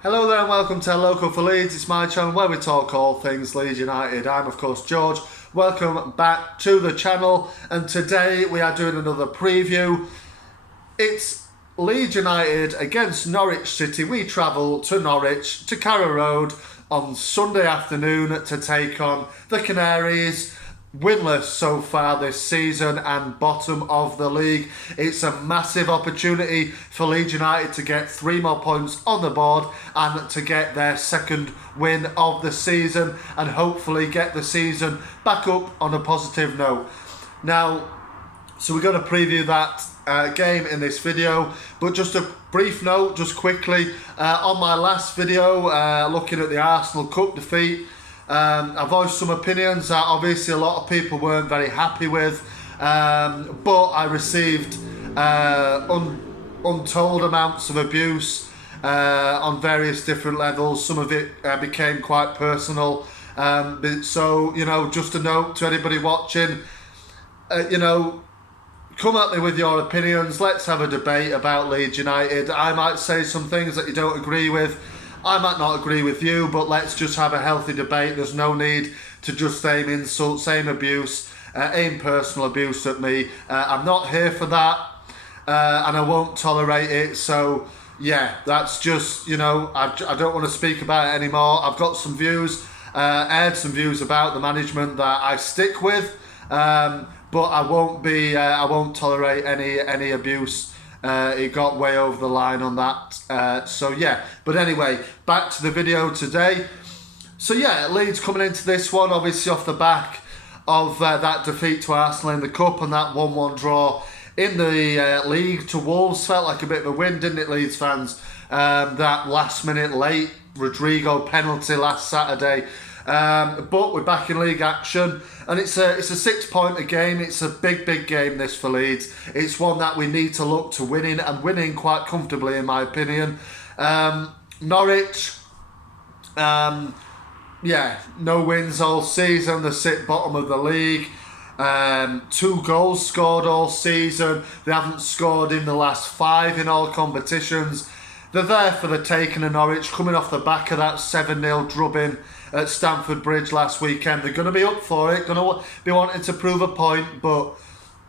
Hello there and welcome to Local for Leeds. It's my channel where we talk all things Leeds United. I'm of course George. Welcome back to the channel, and today we are doing another preview. It's Leeds United against Norwich City. We travel to Norwich, to Carrow Road on Sunday afternoon to take on the Canaries. Winless so far this season and bottom of the league. It's a massive opportunity for Leeds United to get 3 more points on the board and to get their second win of the season and hopefully get the season back up on a positive note. Now, so we're going to preview that game in this video, but just a brief note, just quickly, on my last video looking at the Arsenal Cup defeat, I voiced some opinions that obviously a lot of people weren't very happy with, but I received untold amounts of abuse on various different levels. Some of it became quite personal. So, just a note to anybody watching, come at me with your opinions. Let's have a debate about Leeds United. I might say some things that you don't agree with. I might not agree with you, but let's just have a healthy debate. There's no need to just aim insults, aim abuse, aim personal abuse at me. I'm not here for that, and I won't tolerate it. So, yeah, that's just, I don't want to speak about it anymore. I've got some views, aired some views about the management that I stick with, but I won't tolerate any abuse. It got way over the line on that. So yeah, but anyway, back to the video today. So yeah, Leeds coming into this one obviously off the back of that defeat to Arsenal in the Cup and that 1-1 draw in the league to Wolves. Felt like a bit of a win, didn't it, Leeds fans? That last minute late Rodrigo penalty last Saturday. But we're back in league action, and it's a 6-point game. It's a big game, this, for Leeds. It's one that we need to look to winning, and winning quite comfortably in my opinion. Norwich, no wins all season. They sit bottom of the league. 2 goals scored all season. They haven't scored in the last 5 in all competitions. They're there for the taking of Norwich, coming off the back of that 7-0 drubbing at Stamford Bridge last weekend. They're going to be up for it, going to be wanting to prove a point, but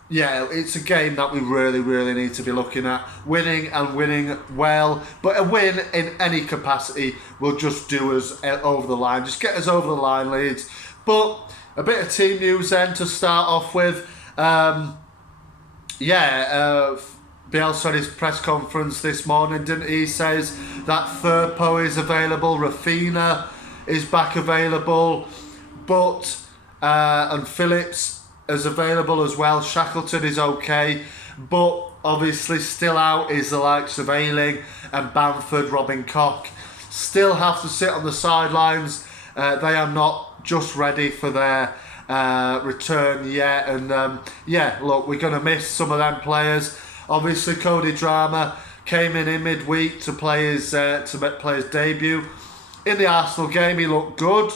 yeah, it's a game that we really need to be looking at. Winning and winning well, but a win in any capacity will just do us over the line. Just get us over the line, Leeds. But a bit of team news then to start off with. Bielsa had his press conference this morning, didn't he? He says that Firpo is available, Rafinha is back available, but and Phillips is available as well. Shackleton is okay, but obviously still out is the likes of Ayling and Bamford, Robin Koch. Still have to sit on the sidelines. They are not just ready for their return yet, and look, we're going to miss some of them players. Obviously, Cody Drama came in midweek to play his debut. In the Arsenal game, he looked good,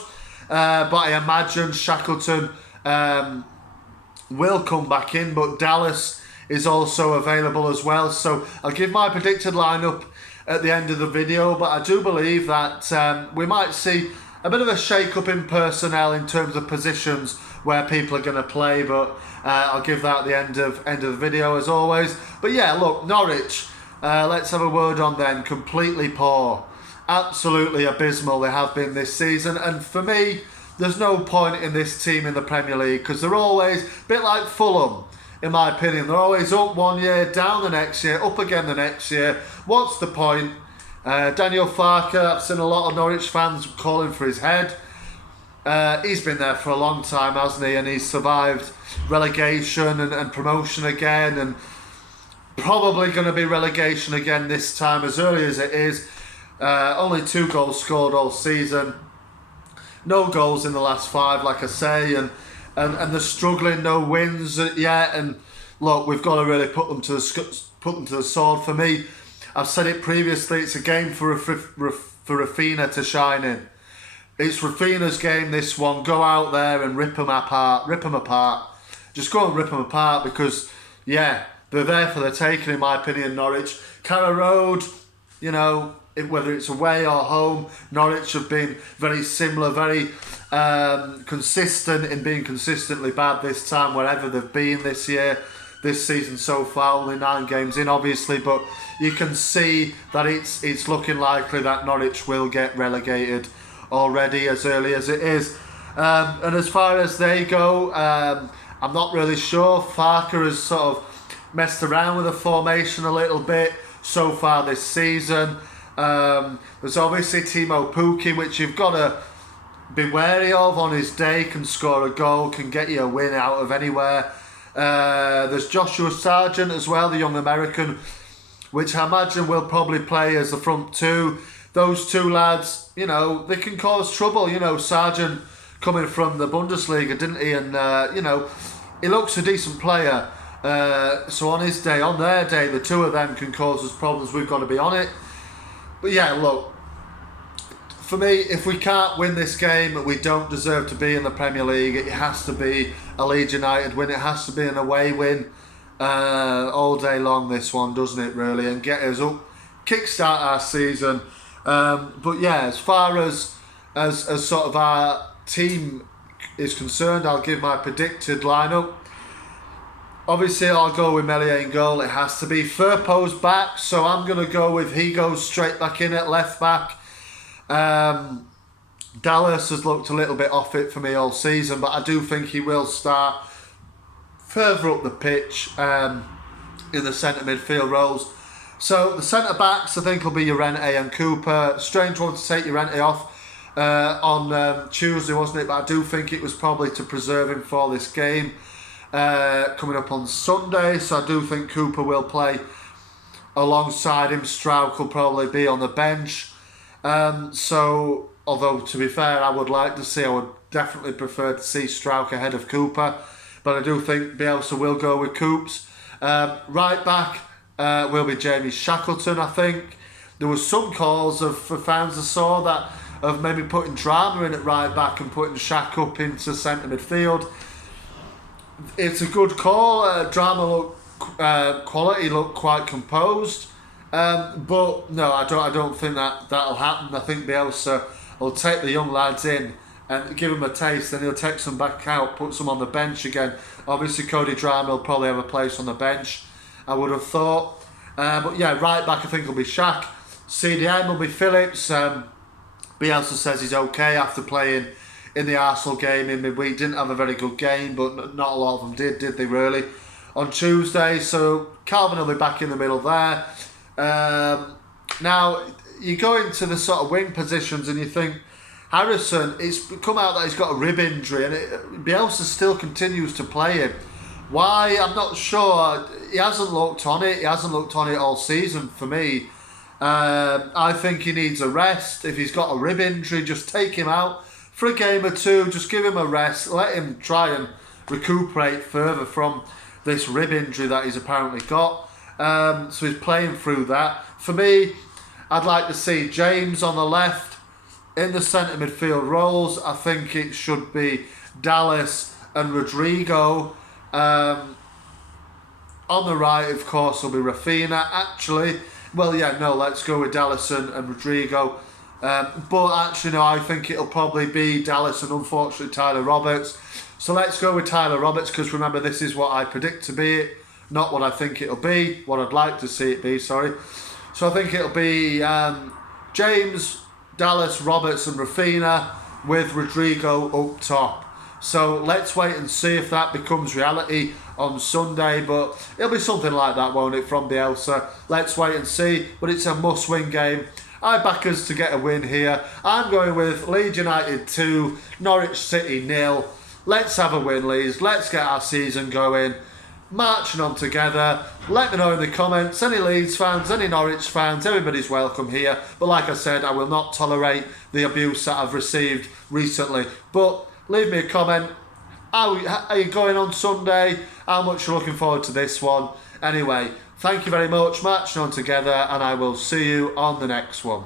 but I imagine Shackleton will come back in, but Dallas is also available as well. So I'll give my predicted lineup at the end of the video, but I do believe that we might see a bit of a shake-up in personnel in terms of positions where people are going to play, but I'll give that at the end of the video as always. But yeah, look, Norwich, let's have a word on them. Completely poor. Absolutely abysmal they have been this season, and for me, there's no point in this team in the Premier League because they're always a bit like Fulham, in my opinion. They're always up one year, down the next year, up again the next year. What's the point? Daniel Farke, I've seen a lot of Norwich fans calling for his head. He's been there for a long time, hasn't he? And he's survived relegation and promotion again, and probably going to be relegation again this time, as early as it is. Only 2 goals scored all season. No goals in the last 5, like I say, and they're struggling. No wins yet. And look, we've got to really put them to the sword. For me, I've said it previously. It's a game for Rafinha to shine in. It's Rafinha's game, this one. Go out there and rip them apart. Just go and rip them apart because, yeah, they're there for the taking, in my opinion, Norwich. Carrow Road, whether it's away or home, Norwich have been very similar, very consistent in being consistently bad this time, wherever they've been this year. This season so far, only 9 games in, obviously, but you can see that it's looking likely that Norwich will get relegated already as early as it is. And as far as they go, I'm not really sure. Farker has sort of messed around with the formation a little bit so far this season. There's obviously Timo Pukki, which you've got to be wary of on his day, can score a goal, can get you a win out of anywhere. There's Joshua Sargent as well, the young American, which I imagine will probably play as the front two. Those two lads, you know, they can cause trouble. You know, Sargent coming from the Bundesliga, didn't he? And, you know, he looks a decent player. So on his day, on their day, the two of them can cause us problems. We've got to be on it. But yeah, look, for me, if we can't win this game, we don't deserve to be in the Premier League. It has to be a Leeds United win. It has to be an away win all day long, this one, doesn't it, really? And get us up, kickstart our season. But yeah, as far as sort of our team is concerned, I'll give my predicted lineup. Obviously, I'll go with Meslier in goal. It has to be. Firpo's back, so I'm going to go with he goes straight back in at left back. Dallas has looked a little bit off it for me all season, but I do think he will start further up the pitch in the centre midfield roles. So the centre backs, I think, will be Llorente and Cooper. Strange one to take Llorente off on Tuesday, wasn't it? But I do think it was probably to preserve him for this game coming up on Sunday. So I do think Cooper will play alongside him. Strauch will probably be on the bench. So, although to be fair, I would definitely prefer to see Strauch ahead of Cooper, but I do think Bielsa will go with Coops. Right back will be Jamie Shackleton, I think. There was some calls for fans I saw that of maybe putting Drama in at right back and putting Shack up into centre midfield. It's a good call. Drama quality looked quite composed. But no, I don't think that'll happen. I think Bielsa will take the young lads in and give them a taste, then he'll take some back out, put some on the bench again. Obviously, Cody Drama will probably have a place on the bench, I would have thought. But yeah, right back I think will be Shaq. CDM will be Phillips. Bielsa says he's okay after playing in the Arsenal game in midweek. Didn't have a very good game, but not a lot of them did they really? On Tuesday, so Calvin will be back in the middle there. Now, you go into the sort of wing positions and you think, Harrison, it's come out that he's got a rib injury and Bielsa still continues to play him. Why? I'm not sure. He hasn't looked on it. He hasn't looked on it all season for me. I think he needs a rest. If he's got a rib injury, just take him out for a game or two. Just give him a rest. Let him try and recuperate further from this rib injury that he's apparently got. So he's playing through that. For me, I'd like to see James on the left in the centre midfield roles. I think it should be Dallas and Rodrigo. On the right, of course, will be Rafinha. Actually, let's go with Dallas and Rodrigo. But actually, no, I think it'll probably be Dallas and unfortunately Tyler Roberts. So let's go with Tyler Roberts because remember, this is what I predict to be it. Not what I think it'll be, what I'd like to see it be, sorry. So I think it'll be James, Dallas, Roberts and Rafinha with Rodrigo up top. So let's wait and see if that becomes reality on Sunday, but it'll be something like that, won't it, from Bielsa? Let's wait and see, but it's a must-win game. I back us to get a win here. I'm going with Leeds United 2, Norwich City 0. Let's have a win, Leeds. Let's get our season going. Marching on together. Let me know in the comments. Any Leeds fans, any Norwich fans, everybody's welcome here. But like I said, I will not tolerate the abuse that I've received recently. But leave me a comment. How are you going on Sunday? How much you're looking forward to this one? Anyway, thank you very much. Marching on together, and I will see you on the next one.